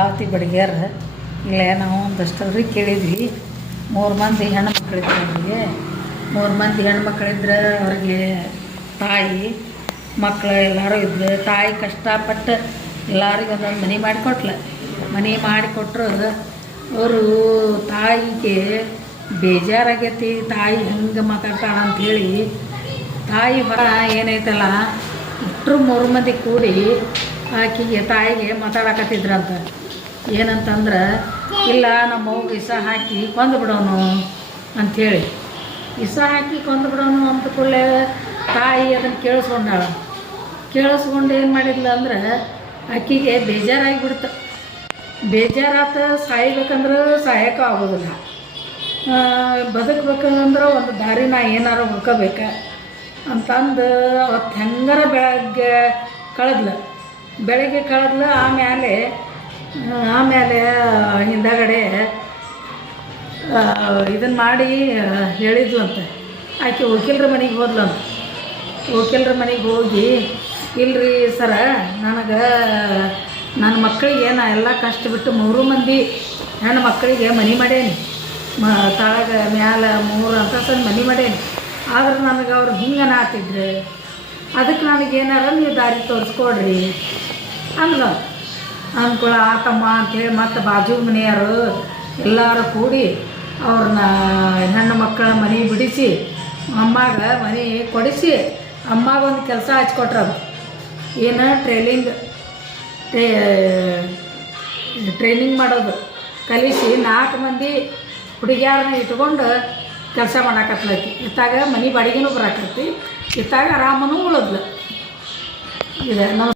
ಪಾವತಿ ಬಡಿಗ್ಯಾರ, ಇಲ್ಲೇ ನಾವು ಒಂದಷ್ಟು ಅವ್ರಿಗೆ ಕೇಳಿದ್ವಿ. ಮೂರು ಮಂದಿ ಹೆಣ್ಮಕ್ಳಿದ್ರು ಅವ್ರಿಗೆ. ಮೂರು ಮಂದಿ ಹೆಣ್ಮಕ್ಳಿದ್ರೆ ಅವ್ರಿಗೆ ತಾಯಿ ಮಕ್ಕಳು ಎಲ್ಲರೂ ಇದ್ರು. ತಾಯಿ ಕಷ್ಟಪಟ್ಟು ಎಲ್ಲರಿಗೂ ಒಂದೊಂದು ಮನೆ ಮಾಡಿಕೊಟ್ಲ. ಮನೆ ಮಾಡಿಕೊಟ್ರು ಅವರು ತಾಯಿಗೆ ಬೇಜಾರಾಗೈತಿ. ತಾಯಿ ಹಿಂಗೆ ಮಾತಾಡ್ತಾಳ ಅಂಥೇಳಿ ತಾಯಿ ಹೊರ ಏನೈತಲ್ಲ ಇಟ್ಟರು ಮೂರು ಮಂದಿ ಕೂಡಿ ಆಕೆಗೆ ತಾಯಿಗೆ ಮಾತಾಡಕತ್ತಿದ್ರಂತ. ಏನಂತಂದ್ರೆ, ಇಲ್ಲ, ನಮ್ಮ ಅವ್ಗೆ ಇಸ ಹಾಕಿ ಕೊಂದು ಬಿಡೋನು ಅಂಥೇಳಿ. ಇಸ ಹಾಕಿ ಕೊಂದು ಬಿಡೋನು ಅಂತ ಕೂಡಲೇ ತಾಯಿ ಅದನ್ನು ಕೇಳಿಸ್ಕೊಂಡಾಳ. ಕೇಳಿಸ್ಕೊಂಡು ಏನು ಮಾಡಿದ್ಲ ಅಂದ್ರೆ ಆಕಿಗೆ ಬೇಜಾರಾಗಿಬಿಡ್ತು. ಬೇಜಾರಾತ ಸಾಯ್ಬೇಕಂದ್ರೆ ಸಾಯಕ್ಕೂ ಆಗೋದಿಲ್ಲ. ಬದುಕ್ಬೇಕಂದ್ರೆ ಒಂದು ದಾರಿ ನಾ ಏನಾರು ಹುಡ್ಕೋಬೇಕ ಅಂತಂದು ಅವತ್ತು ಹೆಂಗಾರ ಬೆಳಗ್ಗೆ ಕಳೆದ್ಲು. ಬೆಳಗ್ಗೆ ಕಳೆದ್ಲು, ಆಮೇಲೆ ಆಮೇಲೆ ಹಿಂದಗಡೆ ಇದನ್ನು ಮಾಡಿ ಹೇಳಿದ್ಲು ಅಂತ. ಆಕೆ ವಕೀಲರ ಮನೆಗೆ ಹೋದ್ಲಂತ ವಕೀಲರ ಮನೆಗೆ ಹೋಗಿ, ಇಲ್ರಿ ಸರ, ನನಗೆ ನನ್ನ ಮಕ್ಕಳಿಗೆ ನಾ ಎಲ್ಲ ಕಷ್ಟ ಬಿಟ್ಟು ಮೂರು ಮಂದಿ ನನ್ನ ಮಕ್ಕಳಿಗೆ ಮನೆ ಮಾಡೇನಿ. ಮ, ತಳಗ ಮ್ಯಾಲ ಮೂರು ಅಂತ ತಂದು ಮನೆ ಮಾಡೇನಿ. ಆದ್ರೆ ನನಗೆ ಅವ್ರು ಹಿಂಗೆ ನಾತಿದ್ರೆ ಅದಕ್ಕೆ ನನಗೇನಾರ ನೀವು ದಾರಿ ತೋರಿಸ್ಕೊಡ್ರಿ ಅಂದ್ಲು. ಅಂದ್ಕೊಳ ಆತಮ್ಮ ಅಂಥೇಳಿ ಮತ್ತು ಬಾಜು ಮನೆಯವರು ಎಲ್ಲರೂ ಕೂಡಿ ಅವ್ರನ್ನ ಹೆಣ್ಣು ಮಕ್ಕಳ ಮನೆ ಬಿಡಿಸಿ, ಅಮ್ಮಾಗ ಮನೆ ಕೊಡಿಸಿ, ಅಮ್ಮಾಗ ಒಂದು ಕೆಲಸ ಹಚ್ಕೊಟ್ರು ಅದು ಏನು ಟ್ರೈಲಿಂಗ್ ಟ್ರೇ ಟ್ರೈನಿಂಗ್ ಮಾಡೋದು. ಕಲಿಸಿ ನಾಲ್ಕು ಮಂದಿ ಹುಡುಗಿಯರನ್ನ ಇಟ್ಕೊಂಡು ಕೆಲಸ ಮಾಡಾಕತ್ಲೈತಿ ಇತ್ತಾಗ ಮನೆ ಬಾಡಿಗೆನೂ ಬರಾಕತ್ತಿ. ಇತ್ತಾಗ ಆರಾಮನೂ ಉಳಿದ್ಲು. ಇದೆ ನಮಸ್ಕಾರ